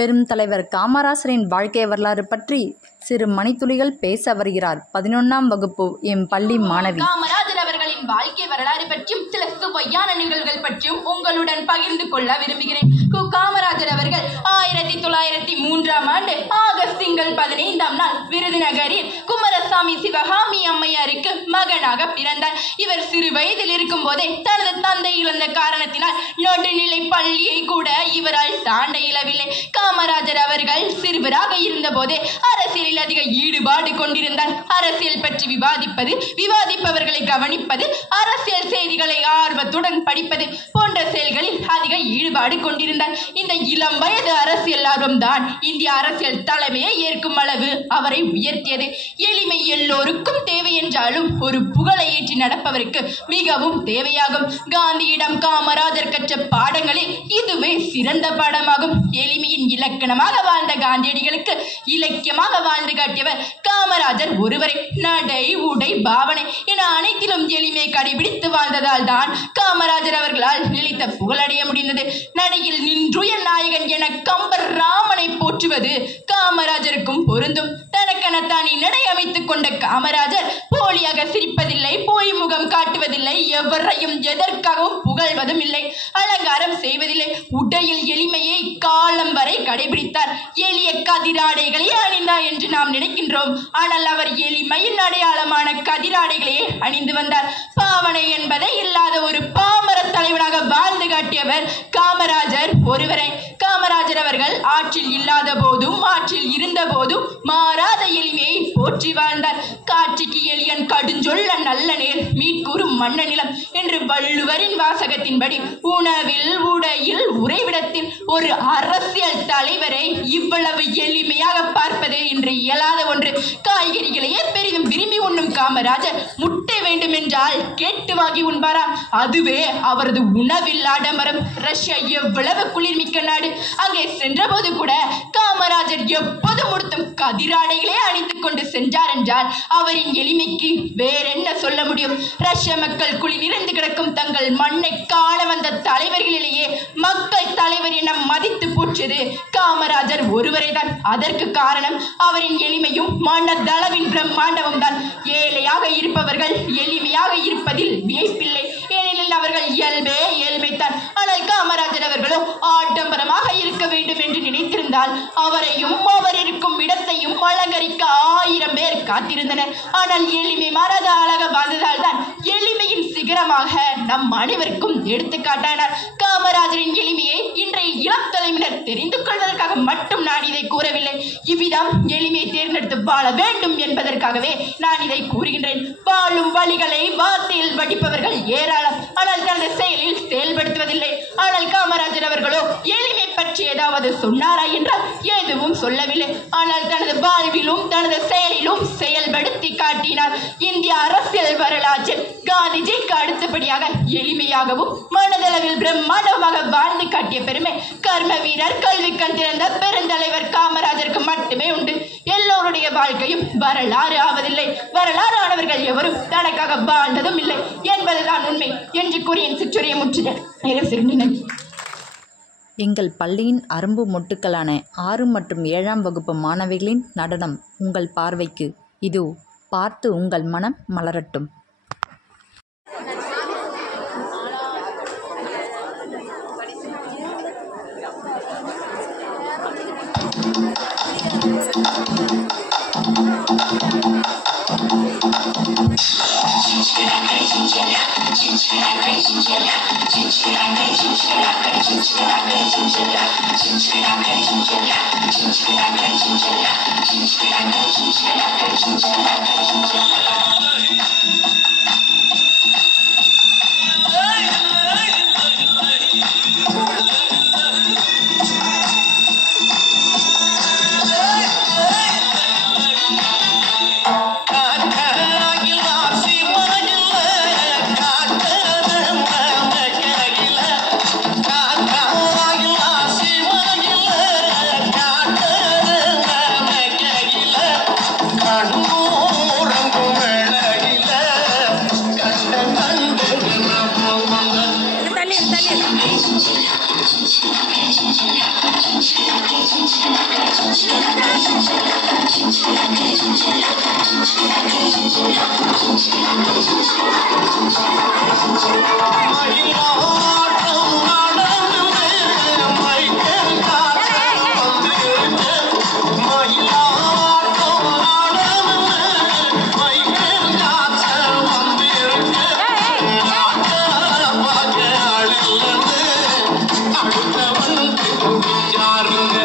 பெரும் தலைவர் காமராசரின் வாழ்க்கை வரலாறு பற்றி சிறு மணித்துளிகள் பேச வருகிறார் 11ஆம் வகுப்பு எம் பள்ளி மாணவி. காமராஜர் அவர்களின் வாழ்க்கை வரலாறு பற்றியும் சில சுவையான நிகழ்வுகள் பற்றியும் உங்களுடன் பகிர்ந்து கொள்ள விரும்புகிறேன். காமராஜர் அவர்கள் 1903ஆம் ஆண்டு ஆகஸ்ட் திங்கள் 15ஆம் நாள் விருதுநகரில் குமாரசாமி சிவகாமி அம்மையாருக்கு மகனாக பிறந்தார். இவர் சிறு வயதில் இருக்கும் போதே தனது தந்தை இழந்த காரணத்தினால் நடுநிலை பள்ளியை கூட இவரால் தாண்ட இயலவில்லை. காமராஜர் அவர்கள் சிறுவராக இருந்த போதே அரசியலில் அதிக ஈடுபாடு கொண்டிருந்தார். அரசியல் பற்றி விவாதிப்பது, விவாதிப்பவர்களை கவனிப்பது, அரசியல் செய்திகளை ஆர்வத்துடன் படிப்பது போன்ற செயல்களில் அதிக ஈடுபாடு கொண்டிருந்தார். இந்த இளம் வயது அரசியல் ஆர்வம்தான் இந்திய அரசியல் தலைமையை ஏற்கும் அளவு அவரை உயர்த்தியது. எளிமை எல்லோருக்கும் தேவை என்றாலும் ஒரு புகழை ஏற்றி நடப்பவருக்கு மிகவும் தேவையாகும். காந்தியிடம் காமராஜர் கற்ற பாடங்களில் இதுவே சிறந்த பாடமாகும். எளிமையின் இலக்கணமாக வாழ்ந்த காந்தியடிகளுக்கு இலக்கியமாக வாழ்ந்து காட்டியவர் காமராஜர் ஒருவரை. நடை, உடை, பாவனை என அனைத்திலும் எளிமை கடைபிடித்து வாழ்ந்ததால் தான் காமராஜர் அவர்களால் நிலைத்த புகழடைய முடிந்தது. நடையில் நின்றுயர் நாயகன் என கம்பர் ராமனை போற்றுவது காமராஜருக்கும் பொருந்தும். தனக்கென தனி நடை அமைத்துக் கொண்ட காமராஜர் போலியாக சிரிப்பதில்லை, போய் முகம் காட்டுவதில்லை, எவரையும் எதற்காகவும் புகழ்வதும் இல்லை, அலங்காரம் செய்வதில்லை. உடையில் எளிமையை காலம் வரை கடைபிடித்தார். எளிய கதிராடைகளை அணிந்தார் என்று நாம் நினைக்கின்றோம். ஆனால் அவர் எளிமையின் அடையாளமான கதிராடைகளையே அணிந்து வந்தார். பாவனை என்பதை இல்லாத ஒரு பாமர தலைவனாக வாழ்ந்து காட்டியவர் காமராஜர் ஒருவரே. காமராஜர் அவர்கள் ஆட்சியில் இல்லாத போதும் ஆட்சியில் இருந்த போதும் மாறாத எளிமையை போற்றி வாழ்ந்தார். காட்சிக்கு எளியன் கடுஞ்சொல்ல நல்ல நேர் மீட்கூறும் மன்ன நிலம் என்று வள்ளுவரின் வாசகத்தின்படி உணவில், உடையில், உறைவிடத்தில் ஒரு அரசியல் தலைவரை இவ்வளவு எளிமையாக பார்ப்பது என்று இயலாத ஒன்று. காய்கறிகளையே பெரிதும் விரும்பி உண்ணும் காமராஜர் முட்டை வேண்டும் என்றால் கேட்டு வாங்கி உண்பாரா? அதுவே அவரது உணவில் ஆடம்பரம். ரஷ்யா எவ்வளவு குளிர்மிக்க நாடு. அங்கே சென்றபோது கூட காமராஜர் எப்போது முடுத்தும் கதிராடைகளே அணிந்துக் கொண்டு சென்றார் என்றால் அவரின் எளிமைக்கு வேறென்ன சொல்ல முடியும்? ரஷ்ய மக்கள் குழி நிறைந்து கிடக்கும் தங்கள் மண்ணை காண வந்த தலைவர்களிலேயே மக்கள் தலைவர் என மதித்து போற்றியது காமராஜர் ஒருவரை தான். அதற்கு காரணம் அவரின் எளிமையும் மனதளவின் பிரம்மாண்டமும் தான். ஏழையாக இருப்பவர்கள் எளிமையாக இருப்பதில் வியப்பில்லை, ஏனெனில் அவர்கள் இயல்பே ஏழ்மைத்தான். ஆனால் காமராஜர் அவர்களும் ஆடம்பரமாக இருக்க வேண்டும் என்று நினைத்திருந்தால் அவரையும் அவர் இருக்கும் இடத்தையும் அலங்கரிக்க 1000 பேர் காத்திருந்தனர். ஆனால் எளிமை மாறாத அழக வாழ்ந்ததால் தான் எளிமையின் சிகரமாக நம் அனைவருக்கும் எடுத்துக்காட்டானார். காமராஜரின் எளிமையை இன்றைய இளம் தலைமுறையினர் தெரிந்து கொள்வதற்காக மட்டும் நான் இதை கூறவில்லை. இவ்விதம் எளிமையை தேர்ந்தெடுத்து வாழ வேண்டும் என்பதற்காகவே நான் இதை கூறுகின்றேன். வாழும் வழிகளை வார்த்தையில் வடிப்பவர்கள் ஏராளம், ஆனால் தனது செயலில் செயல்படுத்துவதில்லை. ஆனால் காமராஜர் அவர்களோ எளிமை பற்றி ஏதாவது சொன்னாரா என்றால் எதுவும் சொல்லவில்லை. ஆனால் தனது வாழ்விலும் தனது செயலிலும் செயல்படுத்தி காட்டினார். இந்திய அரசியல் வரலாற்றில் காந்திஜிக்கு அடுத்தபடியாக எளிமையாகவும் மனதளவில் பிரம்மாண்டமாக வாழ்ந்து காட்டிய பெருமை கர்ம வீரர், கல்வி கண் திறந்த பெருந்தலைவர் காமராஜருக்கு மட்டுமே உண்டு. எல்லோருடைய வாழ்க்கையும் வரலாறு ஆவதில்லை. வரலாறு ஆனவர்கள் எவரும் தனக்காக வாழ்ந்ததும் இல்லை என்பதுதான் உண்மை என்று கூறிய சிற்றுரையை முற்றினர். எங்கள் பள்ளியின் அரும்பு மொட்டுக்களான 6 மற்றும் 7ஆம் வகுப்பு மாணவிகளின் நடனம் உங்கள் பார்வைக்கு. இதோ பார்த்து உங்கள் மனம் மலரட்டும். அடுத்தவன் யாருங்க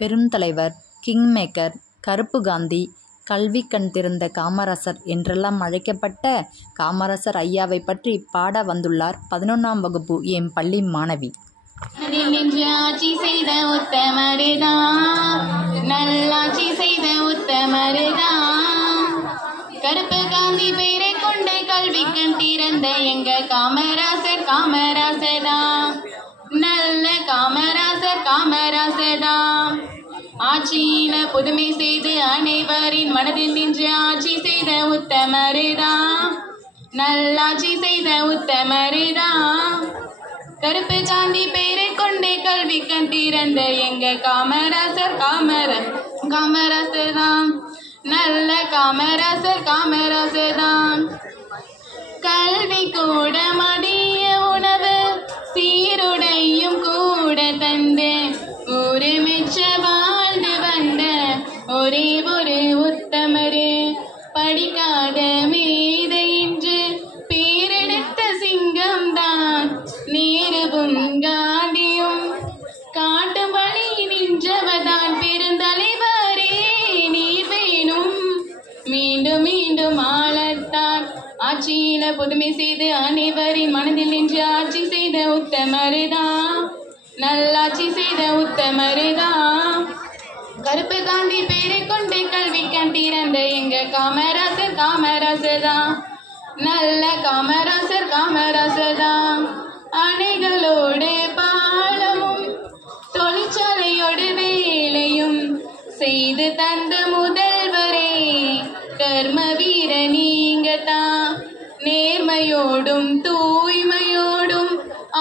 பெருந்தலைவர், கிங் மேக்கர், கருப்பு காந்தி, கல்வி கண் திறந்த காமராசர் என்றெல்லாம் அழைக்கப்பட்ட காமராசர் ஐயாவை பற்றி பாட வந்துள்ளார் 11ஆம் வகுப்பு எம் பள்ளி மாணவி. ஆட்சி செய்த உத்தமருதான், நல்லாட்சி செய்த உத்தமருதான், கருப்பு காந்தி பேரை கொண்ட கல்வி கண் திறந்த எங்க காமராசர் காமராசர்தான், நல்ல காமராசர் காமராசர்தான். ஆட்சியில புதுமை செய்து அனைவரின் மனதில் நின்று ஆட்சி செய்த உத்தமருதான், நல்லாட்சி செய்த உத்தமருதான், கருப்பு காந்தி பேரை கொண்டே கல்வி கண் திறந்த எங்க காமராசர் காமராசர் தான், நல்ல காமராசர் காமராசர் தான். கல்வி கூட மதிய உணவு சீருடையும் கூட தந்து ஒரு மெச்ச வாழ்ந்து வந்த ஒரே ஒரு உத்தமரு, படிக்காத மேதை என்று பேரெடுத்த சிங்கம் தான் நேருவும் காந்தியும் காட்டும் வழி நின்றவதான் பெருந்தலைவரே நீர் வேணும் மீண்டும் மீண்டும் ஆளத்தான். ஆட்சியில புதுமை செய்து அனைவரின் மனதில் நின்று ஆட்சி செய்த உத்தமருதான், நல்லாட்சி செய்த உத்தமருதான், கருப்பு காந்தி பேரை கொண்டு கல்வி கண் திறந்த எங்க காமராசர் காமராசர் தான், நல்ல காமராசர் காமராசர் தான். அணைகளோடு பாலமும் தொழிற்சாலையோடு வேலையும் செய்து தந்த முதல்வரே கர்ம வீர நீங்க தான், நேர்மையோடும் தூய்மையோடும்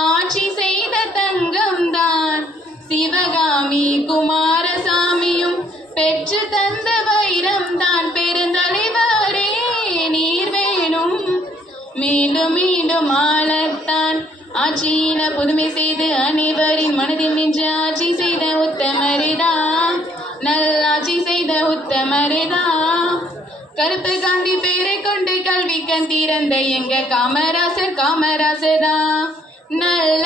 ஆட்சி செய்த தங்கம் தான், சிவகாமி குமாரசாமியும் பெற்று தந்த வைரம் தான் பெருந்தலைவரே நீர் வேணும் மீண்டும் மீண்டும் ஆளத்தான் ஆட்சியின புதுமை செய்து அனைவரின் மனதில் நின்று ஆட்சி செய்த உத்தமரிதான் நல்லாட்சி செய்த உத்தமரிதான் கருப்பு காந்தி பேரை கொண்டு கல்வி கண் திறந்த எங்க காமராசர் தான் நல்ல